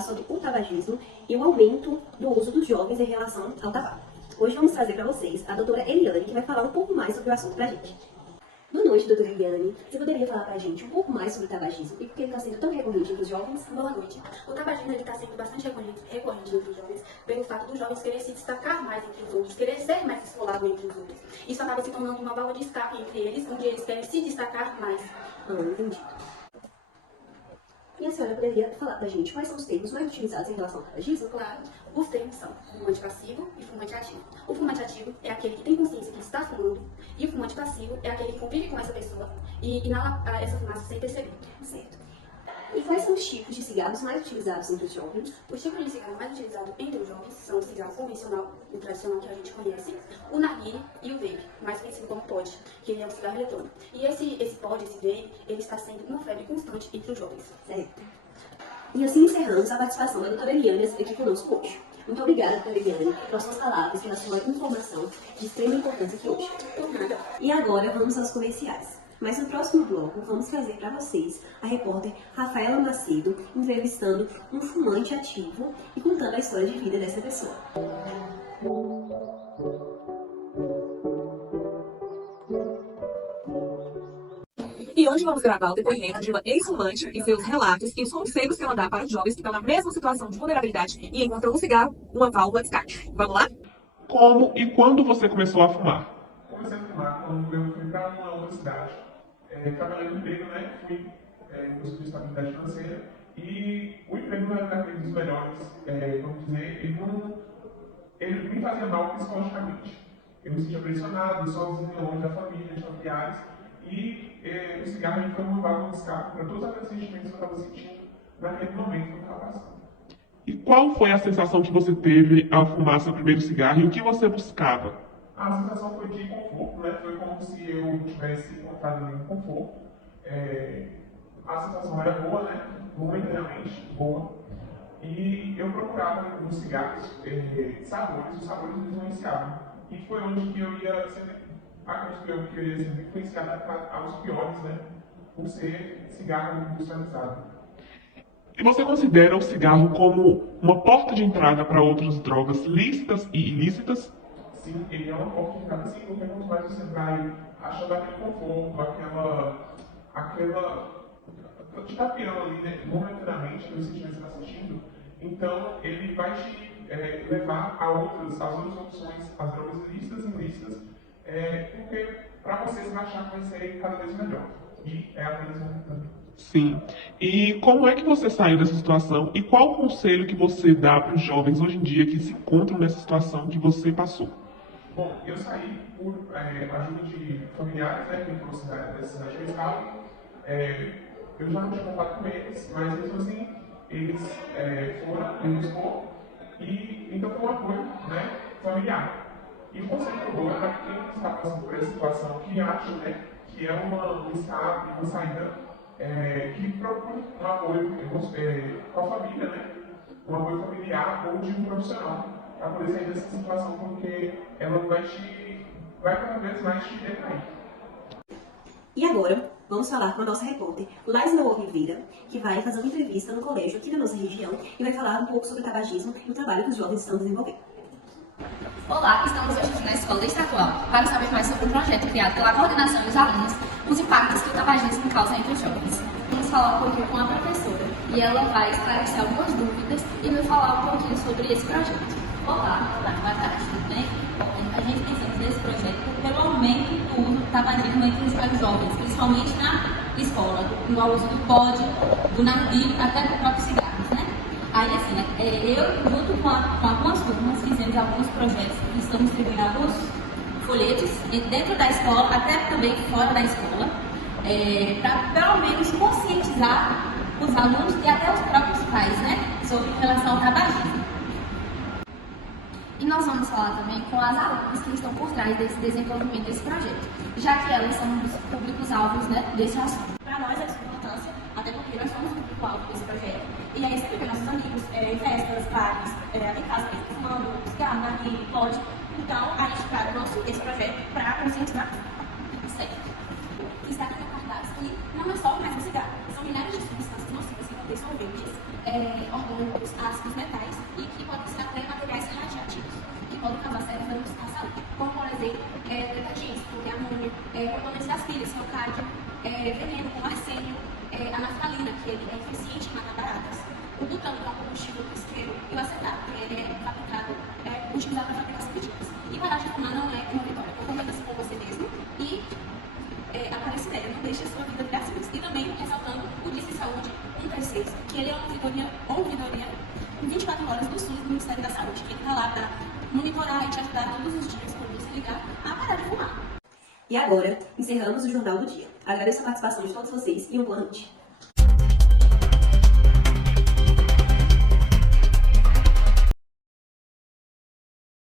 falar sobre o tabagismo e o aumento do uso dos jovens em relação ao tabaco. Hoje vamos trazer para vocês a doutora Eliane, que vai falar um pouco mais sobre o assunto para a gente. Boa noite, doutora Eliane. Você poderia falar para a gente um pouco mais sobre o tabagismo e por que ele está sendo tão recorrente entre os jovens? Boa noite. O tabagismo está sendo bastante recorrente entre os jovens pelo fato dos jovens querer se destacar mais entre os outros, querer ser mais descolado entre os outros. Isso acaba se tornando uma válvula de escape entre eles, onde eles querem se destacar mais. Entendi. E a senhora poderia falar pra gente quais são os termos mais utilizados em relação ao tabagismo? Claro, os termos são fumante passivo e fumante ativo. O fumante ativo é aquele que tem consciência que está fumando, e o fumante passivo é aquele que convive com essa pessoa e inala essa fumaça sem perceber. Certo. E quais são os tipos de cigarros mais utilizados entre os jovens? Os tipos de cigarro mais utilizados entre os jovens são o cigarro convencional, o tradicional que a gente conhece, o narguilé e o vape, mais conhecido como pod, que ele é um cigarro eletrônico. E esse pod, esse vape, ele está sendo uma febre constante entre os jovens. Certo. E assim encerramos a participação da doutora Eliane aqui conosco hoje. Muito obrigada, doutora Eliane, pelas suas palavras, pela sua informação de extrema importância aqui hoje. Por nada. E agora vamos aos comerciais. Mas no próximo bloco, vamos trazer para vocês a repórter Rafaela Macedo entrevistando um fumante ativo e contando a história de vida dessa pessoa. E hoje vamos gravar o depoimento de uma ex-fumante e seus relatos e os conselhos que ela dá para os jovens que estão na mesma situação de vulnerabilidade e encontram no cigarro uma válvula de escape. Vamos lá? Como e quando você começou a fumar? Comecei a fumar quando eu fui para uma outra cidade. Trabalhei no emprego, né? Fui em busca de estabilidade financeira. E o emprego não era daqueles dos melhores, vamos dizer, ele me fazia mal psicologicamente. Eu me sentia pressionado, sozinho, longe da família, de familiares. E o cigarro foi uma válvula de escape para todos aqueles sentimentos que eu estava sentindo naquele momento que eu estava passando. E qual foi a sensação que você teve ao fumar seu primeiro cigarro e o que você buscava? A sensação foi de conforto, né? Foi como se eu tivesse encontrado ali um conforto. A sensação era boa, né? Momentaneamente boa. E eu procurava nos cigarros sabores, os sabores me influenciavam. E foi onde que eu ia sempre, que eu ia ser influenciado aos piores, né? Por ser cigarro industrializado. E você considera o cigarro como uma porta de entrada para outras drogas lícitas e ilícitas? Sim, ele é uma porta de entrada, sim, porque quanto mais você vai achando aquele conforto, aquela te tapeando ali, né, momentaneamente, no sentido que você está sentindo, então ele vai te levar a outras opções, as drogas ilícitas e ilícitas, porque para você vai achar que vai ser cada vez melhor. E é apenas momentâneo. Sim. E como é que você saiu dessa situação? E qual o conselho que você dá para os jovens hoje em dia que se encontram nessa situação que você passou? Bom, eu saí por ajuda de familiares, né, que foram da cidade que eu estava. Eu já não tinha contato com eles, mas mesmo assim, eles foram me expor. E então foi um apoio, né, familiar. E o conselho que eu dou é para quem está passando por essa situação, que acha, né, que é um escape, uma saída, que procure um apoio com a família, né, um apoio familiar ou de um profissional, para poder sair dessa situação, porque ela vai cada vez mais te decair. E agora, vamos falar com a nossa repórter Laisna Oliveira, que vai fazer uma entrevista no colégio aqui da nossa região e vai falar um pouco sobre o tabagismo e o trabalho que os jovens estão desenvolvendo. Olá, estamos hoje aqui na Escola Estadual para saber mais sobre um projeto criado pela coordenação e os alunos, os impactos que o tabagismo causa entre os jovens. Vamos falar um pouquinho com a professora e ela vai esclarecer algumas dúvidas e nos falar um pouquinho sobre esse projeto. Olá, boa tarde, tudo bem? A gente pensamos nesse projeto pelo aumento do uso do tabagismo entre os jovens, principalmente na escola, no uso do pod, do narguilé, até do próprio cigarro, né? Aí, assim, eu, junto com algumas turmas, fizemos alguns projetos que estamos distribuindo alguns folhetos dentro da escola, até também fora da escola, para pelo menos conscientizar os alunos e até os próprios pais, né, sobre relação ao tabagismo. E nós vamos falar também com as alunas que estão por trás desse desenvolvimento desse projeto, já que elas são os públicos-alvos, né, desse assunto. Para nós é de importância, até porque nós somos o público-alvo desse projeto. E aí sempre vê nossos amigos em festas, bares, em casa mesmo, fumando, cigarro, narguilé, pod. Então, a gente criou esse projeto para conscientizar. Certo. Está aqui recordados que não é só mais um cigarro, são milhares de substâncias nocivas que contêm solventes, orgânicos, ácidos metais e que podem ser até materiais radioativos, que podem causar sérios danos à saúde, como por exemplo, detergentes, como amônia, componentes das pilhas, que é o cádio, veneno como arsênio, a naftalina, que ele é eficiente em matar baratas, o butano, que é um combustível pesqueiro, e o acetato, que ele é fabricado, utilizado para fabricação de tintas. E parar de fumar não é uma vitória, comprometa-se com você mesmo e aparece ideia, não deixe a sua vida virar simples. E também ressaltando o Disque Saúde 136, que ele é uma ouvidoria 24 horas do SUS do Ministério da Saúde, que ele está lá para monitorar e te ajudar todos os dias quando você ligar a parar de fumar. E agora, encerramos o Jornal do Dia. Agradeço a participação de todos vocês e uma boa noite.